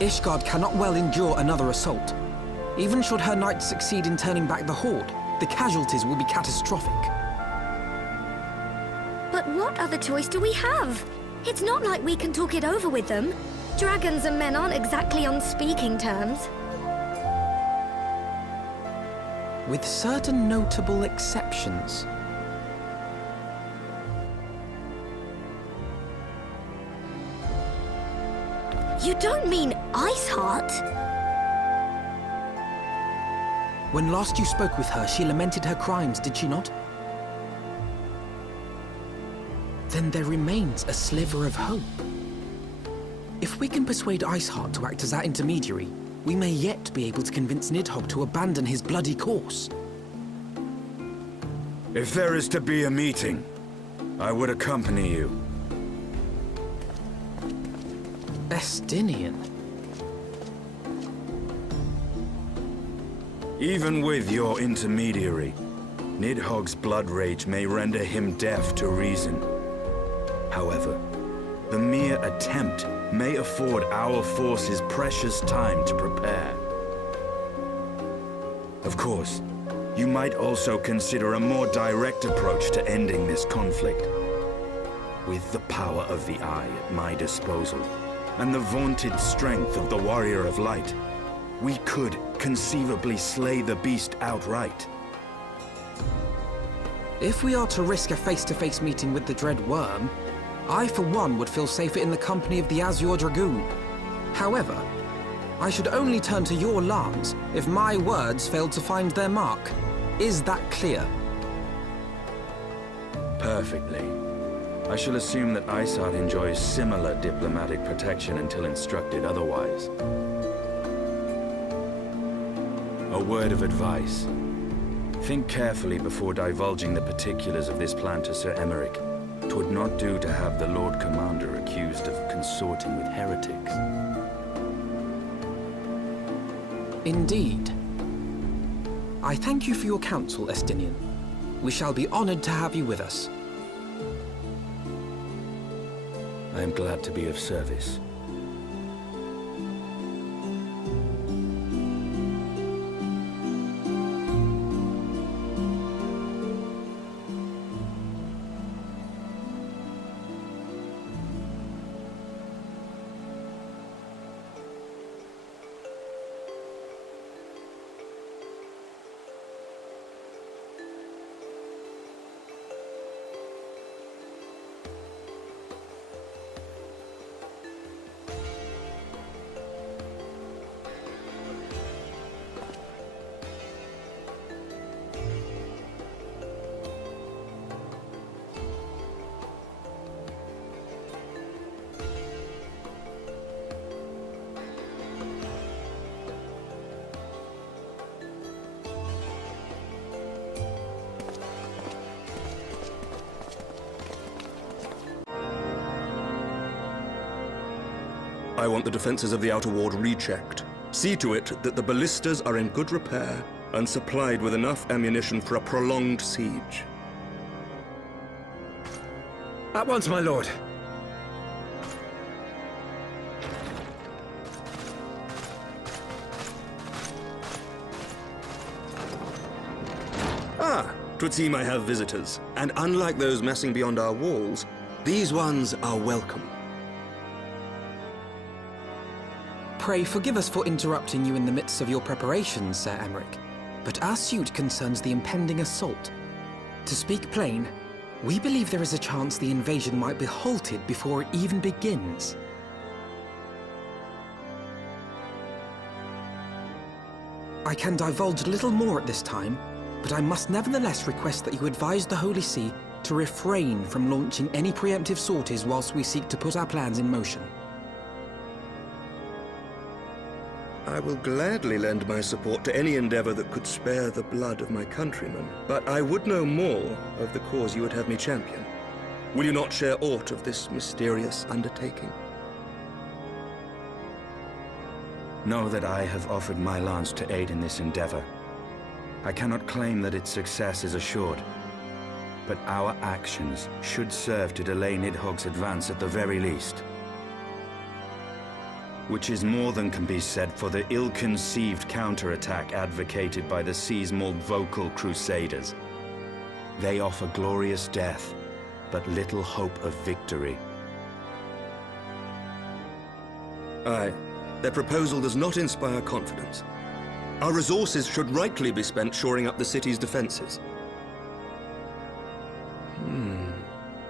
Ishgard cannot well endure another assault. Even should her knights succeed in turning back the Horde, the casualties will be catastrophic. But what other choice do we have? It's not like we can talk it over with them. Dragons and men aren't exactly on speaking terms. With certain notable exceptions. You don't mean Iceheart? When last you spoke with her, she lamented her crimes, did she not? Then there remains a sliver of hope. If we can persuade Iceheart to act as our intermediary, we may yet be able to convince Nidhogg to abandon his bloody course. If there is to be a meeting, I would accompany you. Estinian. Even with your intermediary, Nidhogg's blood rage may render him deaf to reason. However, the mere attempt may afford our forces precious time to prepare. Of course, you might also consider a more direct approach to ending this conflict. With the power of the Eye at my disposal, and the vaunted strength of the Warrior of Light, we could conceivably slay the beast outright. If we are to risk a face-to-face meeting with the Dread Worm, I for one would feel safer in the company of the Azure Dragoon. However, I should only turn to your lance if my words failed to find their mark. Is that clear? Perfectly. I shall assume that Iceheart enjoys similar diplomatic protection until instructed otherwise. A word of advice. Think carefully before divulging the particulars of this plan to Sir Emmerich. 'Twould not do to have the Lord Commander accused of consorting with heretics. Indeed. I thank you for your counsel, Estinian. We shall be honored to have you with us. I am glad to be of service. I want the defenses of the Outer Ward rechecked. See to it that the ballistas are in good repair and supplied with enough ammunition for a prolonged siege. At once, my lord. Ah, 'twould seem I have visitors. And unlike those massing beyond our walls, these ones are welcome. Pray forgive us for interrupting you in the midst of your preparations, Sir Emmerich, but our suit concerns the impending assault. To speak plain, we believe there is a chance the invasion might be halted before it even begins. I can divulge little more at this time, but I must nevertheless request that you advise the Holy See to refrain from launching any preemptive sorties whilst we seek to put our plans in motion. I will gladly lend my support to any endeavor that could spare the blood of my countrymen, but I would know more of the cause you would have me champion. Will you not share aught of this mysterious undertaking? Know that I have offered my lance to aid in this endeavor. I cannot claim that its success is assured, but our actions should serve to delay Nidhogg's advance at the very least. Which is more than can be said for the ill-conceived counterattack advocated by the seas-mauled vocal crusaders. They offer glorious death, but little hope of victory. Aye, their proposal does not inspire confidence. Our resources should rightly be spent shoring up the city's defenses.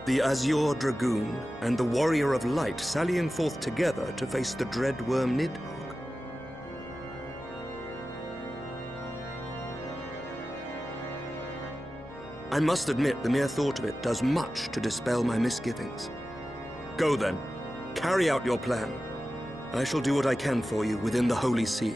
The Azure Dragoon and the Warrior of Light sallying forth together to face the dread worm Nidhogg. I must admit the mere thought of it does much to dispel my misgivings. Go then, carry out your plan. I shall do what I can for you within the Holy See.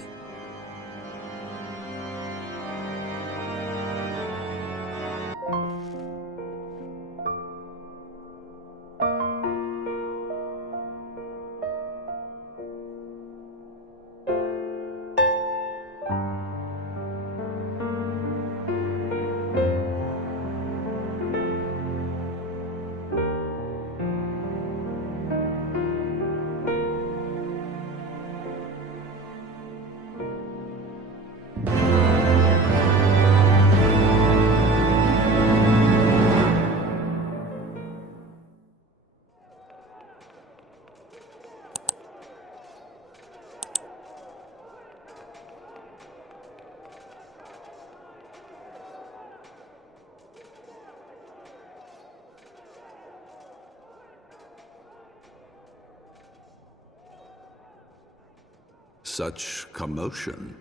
Such commotion.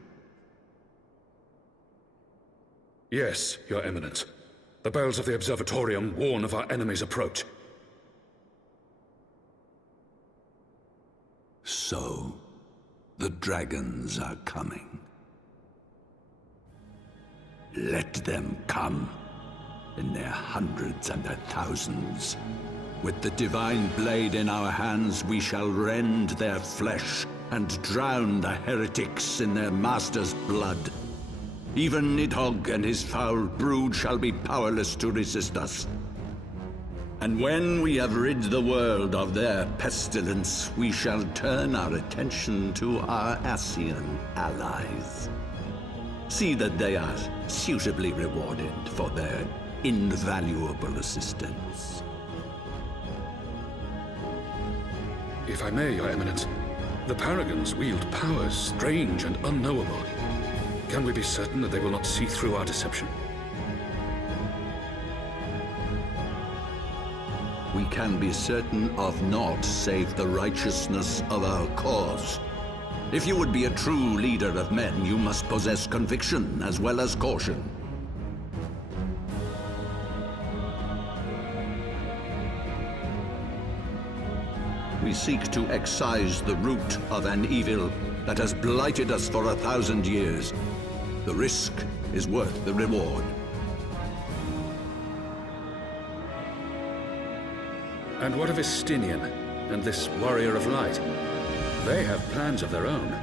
Yes, Your Eminence. The bells of the Observatorium warn of our enemy's approach. So, the dragons are coming. Let them come, in their hundreds and their thousands. With the divine blade in our hands, we shall rend their flesh and drown the heretics in their master's blood. Even Nidhogg and his foul brood shall be powerless to resist us. And when we have rid the world of their pestilence, we shall turn our attention to our Ascian allies. See that they are suitably rewarded for their invaluable assistance. If I may, Your Eminence, the Paragons wield powers strange and unknowable. Can we be certain that they will not see through our deception? We can be certain of naught save the righteousness of our cause. If you would be a true leader of men, you must possess conviction as well as caution. We seek to excise the root of an evil that has blighted us for 1,000 years. The risk is worth the reward. And what of Estinian and this Warrior of Light? They have plans of their own.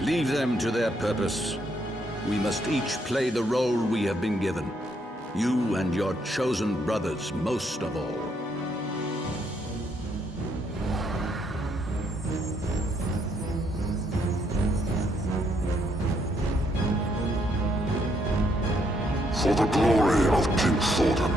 Leave them to their purpose. We must each play the role we have been given. You and your chosen brothers most of all. For the glory of King Thordan.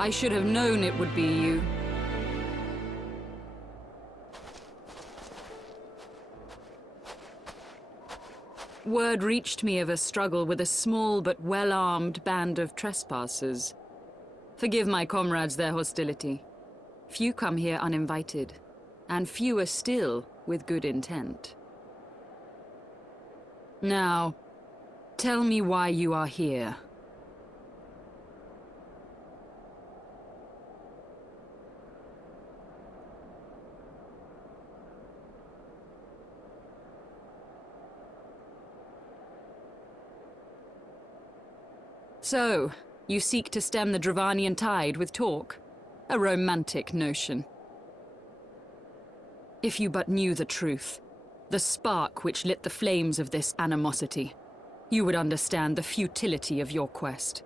I should have known it would be you. Word reached me of a struggle with a small but well-armed band of trespassers. Forgive my comrades their hostility. Few come here uninvited, and fewer still with good intent. Now, tell me why you are here. So, you seek to stem the Dravanian tide with talk? A romantic notion. If you but knew the truth, the spark which lit the flames of this animosity, you would understand the futility of your quest.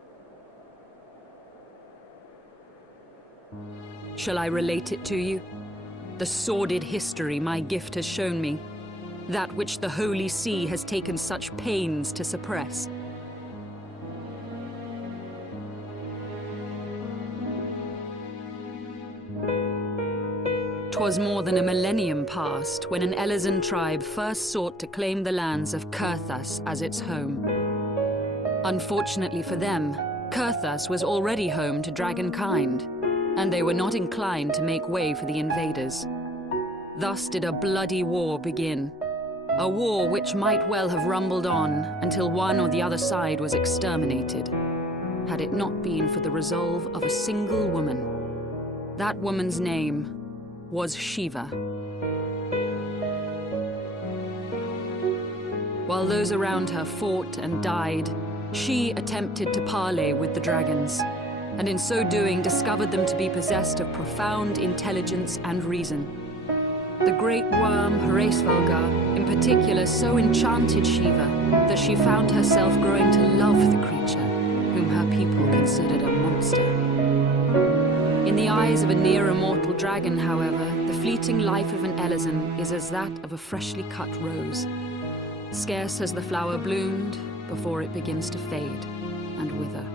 Shall I relate it to you? The sordid history my gift has shown me, that which the Holy See has taken such pains to suppress. 'Twas more than a millennium past when an Elezen tribe first sought to claim the lands of Kurthas as its home. Unfortunately for them, Kurthas was already home to dragonkind, and they were not inclined to make way for the invaders. Thus did a bloody war begin, a war which might well have rumbled on until one or the other side was exterminated, had it not been for the resolve of a single woman. That woman's name was Shiva. While those around her fought and died, she attempted to parley with the dragons, and in so doing discovered them to be possessed of profound intelligence and reason. The great worm, Hraesvelgar, in particular so enchanted Shiva that she found herself growing to love the creature, whom her people considered a monster. In the eyes of a near-immortal dragon, however, the fleeting life of an Elezen is as that of a freshly cut rose. Scarce has the flower bloomed before it begins to fade and wither.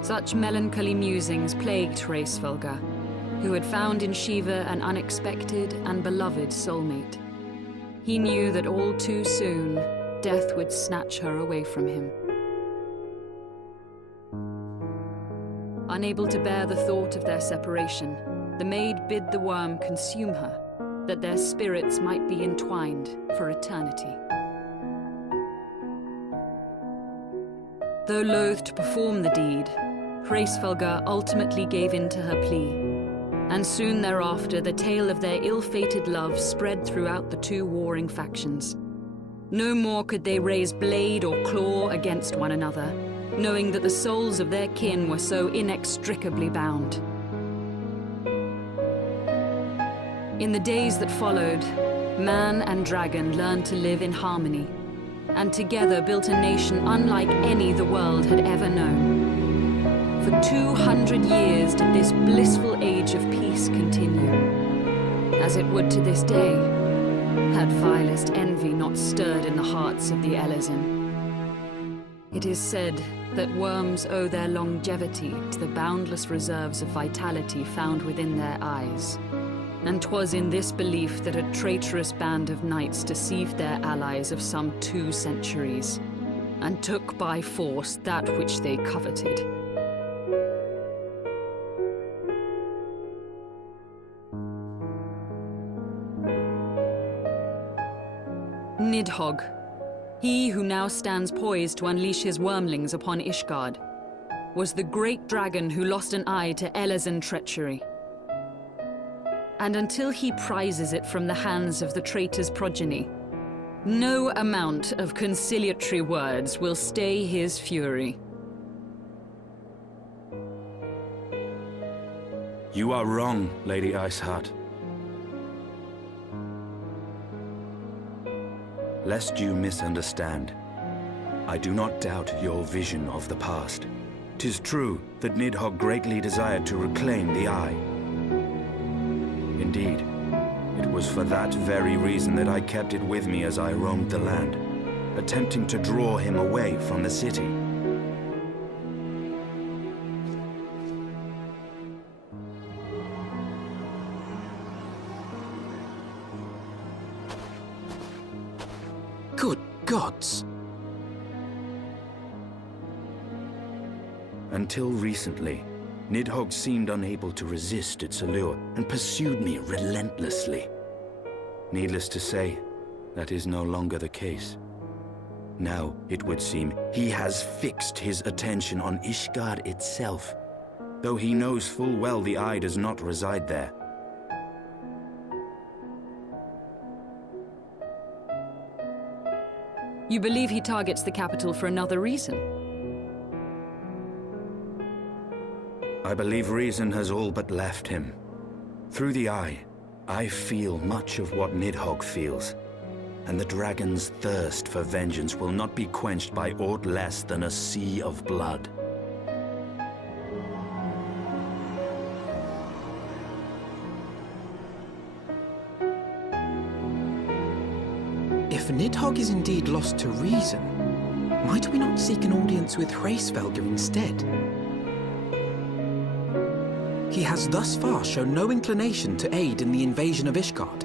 Such melancholy musings plagued Hraesvelgar, who had found in Shiva an unexpected and beloved soulmate. He knew that all too soon, death would snatch her away from him. Unable to bear the thought of their separation, the maid bid the worm consume her, that their spirits might be entwined for eternity. Though loath to perform the deed, Hraesvelgar ultimately gave in to her plea, and soon thereafter the tale of their ill-fated love spread throughout the two warring factions. No more could they raise blade or claw against one another, knowing that the souls of their kin were so inextricably bound. In the days that followed, man and dragon learned to live in harmony, and together built a nation unlike any the world had ever known. For 200 years did this blissful age of peace continue, as it would to this day, had vilest envy not stirred in the hearts of the Elezen. It is said that worms owe their longevity to the boundless reserves of vitality found within their eyes. And 'twas in this belief that a traitorous band of knights deceived their allies of some 2 centuries, and took by force that which they coveted. Nidhogg, he who now stands poised to unleash his wormlings upon Ishgard, was the great dragon who lost an eye to Elezen treachery. And until he prizes it from the hands of the traitor's progeny, no amount of conciliatory words will stay his fury. You are wrong, Lady Iceheart. Lest you misunderstand, I do not doubt your vision of the past. 'Tis true that Nidhogg greatly desired to reclaim the Eye. Indeed, it was for that very reason that I kept it with me as I roamed the land, attempting to draw him away from the city. gods! Until recently, Nidhogg seemed unable to resist its allure and pursued me relentlessly. Needless to say, that is no longer the case. Now, it would seem, he has fixed his attention on Ishgard itself, though he knows full well the Eye does not reside there. You believe he targets the capital for another reason? I believe reason has all but left him. Through the Eye, I feel much of what Nidhogg feels. And the dragon's thirst for vengeance will not be quenched by aught less than a sea of blood. If Nidhogg is indeed lost to reason, might we not seek an audience with Hraesvelgr instead? He has thus far shown no inclination to aid in the invasion of Ishgard,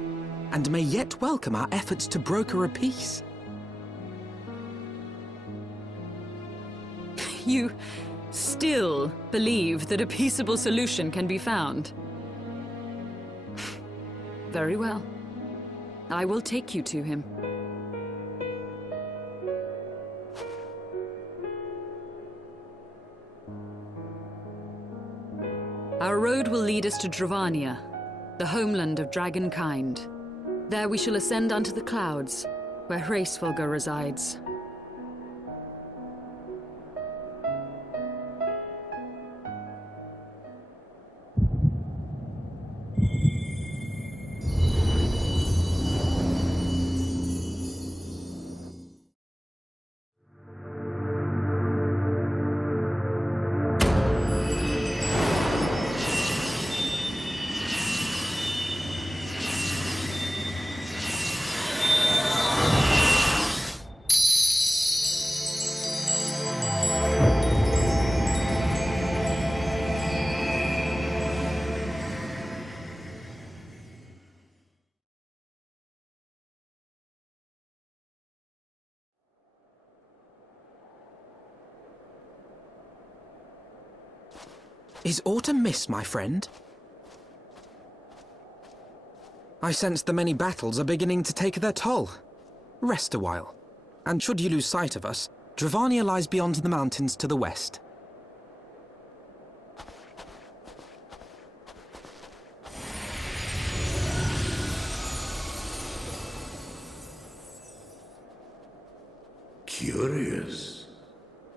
and may yet welcome our efforts to broker a peace. You still believe that a peaceable solution can be found? Very well. I will take you to him. Our road will lead us to Dravania, the homeland of dragonkind. There we shall ascend unto the clouds, where Hraesvelgr resides. Is autumn mist, my friend? I sense the many battles are beginning to take their toll. Rest a while, and should you lose sight of us, Dravania lies beyond the mountains to the west. Curious.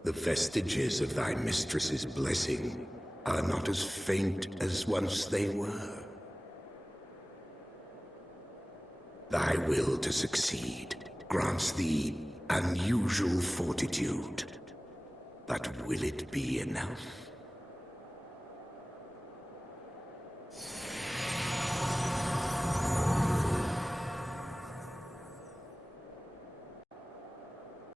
The vestiges of thy mistress's blessing are not as faint as once they were. Thy will to succeed grants thee unusual fortitude. But will it be enough?